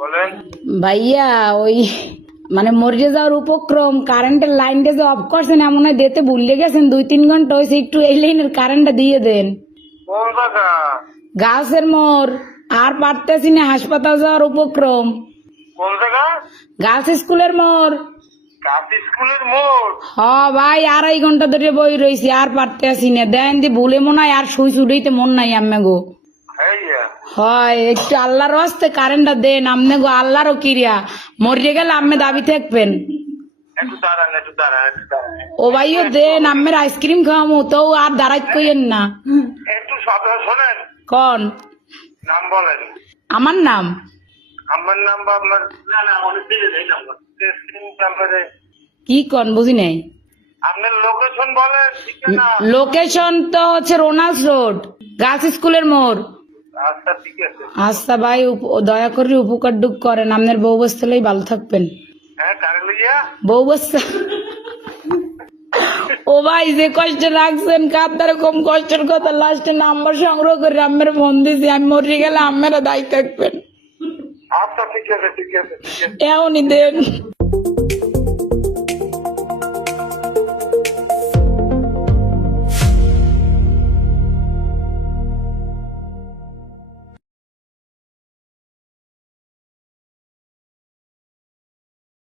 বলেন। ভাইয়া ওই মানে মরে যাওয়ার উপক্রম কারেন্টের লাইনটা যে অফ করছেন এমন হয় দিতে ভুলে গেছেন 2-3 ঘন্টা হয়েছে একটু এই লাইনের কারেন্টটা দিয়ে দেন কোন জায়গা? গাছের মোড় আর পারতেছি না হাসপাতাল যাওয়ার উপক্রম কোন জায়গা? গার্লস স্কুলের মোড় কাশি স্কুলের মোড়। হ ভাই 2.5 ঘন্টা ধরে বই রয়েছি আর পারতে আসি না দেন দি ভুলে মনে হয় আর শুই শুইতে মন নাই আম্মে গো হ্যাঁ হয় একটু আল্লাহর হস্তে কারেন্টটা দেন আম্মে গো আল্লাহরও কিরিয়া মরিয়ে গেলে আম্মে দাবি থাকবেন একটু দাঁড়ান একটু দাঁড়ান একটু দাঁড়ান ও ভাইও দেন আম্মের আইসক্রিম খাওয়ামো তো আর দাঁড়াইত কইেন না একটু সাবধান শোনেন। কন নাম বলেন। আমার নাম আমার নাম বা আপনার না না অনেক দিলে নেই নাম্বার নাম্বারে কি কন বুঝি নাই আপনার লোকেশন বলেন ঠিকানা। লোকেশন তো হচ্ছে রোনাল্ডস রোড গার্লস স্কুলের মোড় আচ্ছা ঠিক আছে। আচ্ছা ভাই দয়া করে উপকার ডুক করেন আপনার বউ বস্তালেই ভালো থাকবেন হ্যাঁ কারে লইয়া? বউ বস্তা ও ভাই যে কষ্ট রাখছেন কার কম কষ্টের কথা লাস্টে নাম্বার সংগ্রহ করে আম্মের ফোন দিছি আমি মরে গেলে আম্মেরা দায়ী থাকবেন আচ্ছা ঠিক আছে ঠিক আছে ঠিক আছে। এমনই দেন